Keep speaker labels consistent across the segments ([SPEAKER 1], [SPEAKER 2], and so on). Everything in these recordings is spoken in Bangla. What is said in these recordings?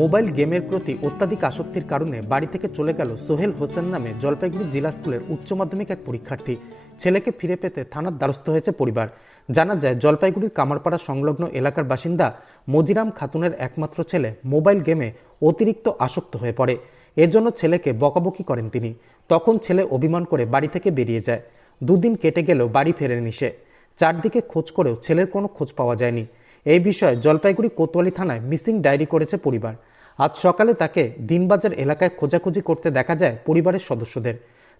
[SPEAKER 1] মোবাইল গেমের প্রতি অত্যাধিক আসক্তির কারণে বাড়ি থেকে চলে গেল সোহেল হোসেন নামে জলপাইগুড়ি জেলা স্কুলের উচ্চ মাধ্যমিক এক পরীক্ষার্থী। ছেলেকে ফিরে পেতে থানার দ্বারস্থ হয়েছে পরিবার। জানা যায়, জলপাইগুড়ির কামারপাড়া সংলগ্ন এলাকার বাসিন্দা মজিরাম খাতুনের একমাত্র ছেলে মোবাইল গেমে অতিরিক্ত আসক্ত হয়ে পড়ে। এজন্য ছেলেকে বকাবকি করেন তিনি। তখন ছেলে অভিমান করে বাড়ি থেকে বেরিয়ে যায়। দুদিন কেটে গেলেও বাড়ি ফেরেনি সে। চারদিকে খোঁজ করেও ছেলের কোনো খোঁজ পাওয়া যায়নি। এই বিষয়ে জলপাইগুড়ি কোতোয়ালি থানায় মিসিং ডায়েরি করেছে পরিবার। আজ সকালে তাকে দিনবাজার এলাকায় খোঁজাখুঁজি করতে দেখা যায় পরিবারের সদস্যদের।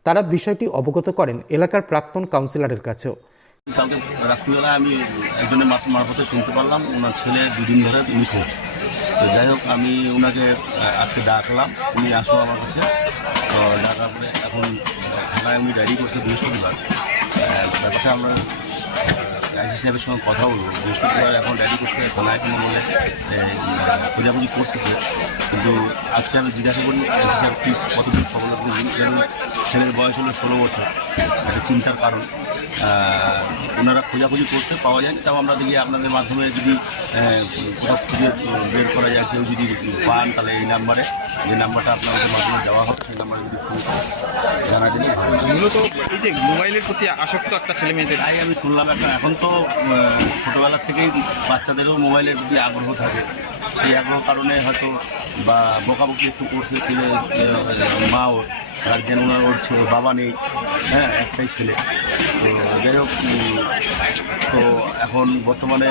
[SPEAKER 1] তারা বিষয়টি অবগত করেন এলাকার প্রাক্তন কাউন্সিলরের কাছেও।
[SPEAKER 2] কালকে রাত্রিবেলা আমি একজনের মাত- মারফতে শুনতে পারলাম, ওনার ছেলে দুদিন ধরে নিখোঁজ তো যাই হোক, আমি ওনাকে আজকে ডাকলাম, উনি আসলো আমার কাছে। তো ডাকার পরে এখন থানায় উনি ডায়েরি করছে বৃহস্পতিবার। ব্যাপারটা আমরা আইসি সাহেবের সঙ্গে কথা বলব। বৃহস্পতিবার এখন ডায়েরি করতে থানায় কোনো বলে খোঁজাখুঁজি করতেছে। কিন্তু আজকে আমি জিজ্ঞাসা করি আইসি সাহেব ঠিক কতদিন খবর ছেলের বয়স হলো ষোলো বছর। একটা চিন্তার কারণ। ওনারা খোঁজাখুঁজি করতে পাওয়া যায় তাও আমরা দেখি আপনাদের মাধ্যমে যদি কোথাও খুঁজে বের করা যায় কেউ যদি পান তাহলে এই নাম্বারে যে নাম্বারটা আপনাদের মাধ্যমে দেওয়া হবে সেই নাম্বারে যদি ফোন জানা দিলে
[SPEAKER 3] মূলত এই যে মোবাইলের প্রতি আসক্ত একটা ছেলে মেয়েদের
[SPEAKER 2] তাই আমি শুনলাম এখন এখন তো ছোটোবেলা থেকেই বাচ্চাদেরও মোবাইলের প্রতি আগ্রহ থাকে। সেই আগ্রহ কারণে হয়তো বা বকাবকি একটু করছে ছেলে মা ওর গার্জেন ওনার ওর ছেলে বাবা নেই হ্যাঁ একটাই ছেলে। তো যাই হোক তো এখন বর্তমানে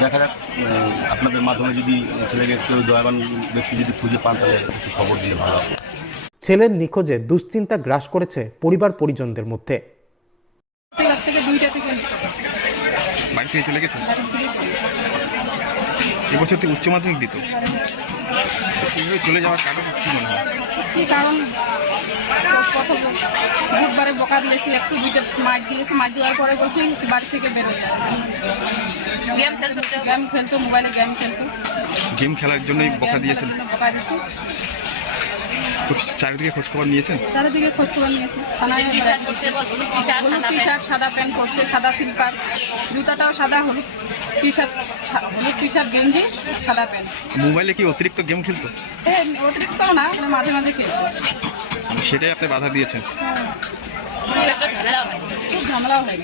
[SPEAKER 2] দেখা যাক উম, আপনাদের মাধ্যমে যদি ছেলেকে কেউ দয়াবান ব্যক্তি যদি খুঁজে পান তাহলে একটু খবর দিলে ভালো হবে
[SPEAKER 1] ছেলের নিখোঁজে দুশ্চিন্তা গ্রাস করেছে পরিবার পরিজনদের মধ্যে।
[SPEAKER 3] বাড়ি থেকে চলে গেছে? এবছর থেকে উচ্চ মাধ্যমিক দিত। চলে যাওয়ার কারণ কি মনে হয়?
[SPEAKER 4] কি কারণ কত বুধবারে বকা দিয়েছি একটু দুইটা মাছ দিয়েছি মাছ দেওয়ার পরে বলছি বাড়ি থেকে বেরোয় যায়।
[SPEAKER 5] গেম খেলতো
[SPEAKER 4] গেম খেলতো মোবাইলে গেম খেলতো।
[SPEAKER 3] গেম খেলার জন্যই বকা দিয়েছেন?
[SPEAKER 4] বকা দিয়েছি।
[SPEAKER 3] তো চারিদিকে খোঁজখবর নিয়েছেন?
[SPEAKER 4] চারিদিকে খোঁজ খবর নিয়েছি। থানায়
[SPEAKER 5] টি শার্ট পরছে হলুদ টি শার্ট সাদা
[SPEAKER 4] টি
[SPEAKER 5] প্যান্ট?
[SPEAKER 4] শার্ট সাদা প্যান্ট পরছে সাদা স্লিপার। জুতাটাও সাদা হলুদ টি শার্ট হলুদ টি শার্ট গেঞ্জি সাদা প্যান্ট।
[SPEAKER 3] মোবাইলে কি অতিরিক্ত গেম খেলতো?
[SPEAKER 4] অতিরিক্ত না মানে মাঝে মাঝে খেলতো।
[SPEAKER 3] সেটাই আপনি বাধা দিয়েছেন।
[SPEAKER 5] ঝামেলা হয়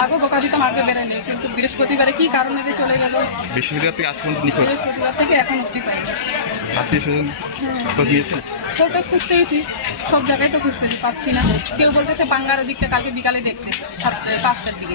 [SPEAKER 5] আগেও
[SPEAKER 4] বোকা দিতাম আগে কিন্তু বৃহস্পতিবারে কি কারণে যে চলে গেল?
[SPEAKER 3] বৃহস্পতিবার থেকে আজ পর্যন্ত নিখোঁজ।
[SPEAKER 4] বৃহস্পতিবার থেকে এখন অব্দি পাই
[SPEAKER 3] আত্মীয় স্বজন খোঁজ নিয়েছেন
[SPEAKER 4] তো খুঁজতে গেছি সব জায়গায় তো পাচ্ছি না। কেউ বলতেছে পাঙ্গারের দিকটা কালকে বিকালে দেখছে সাতটা পাঁচটার দিকে।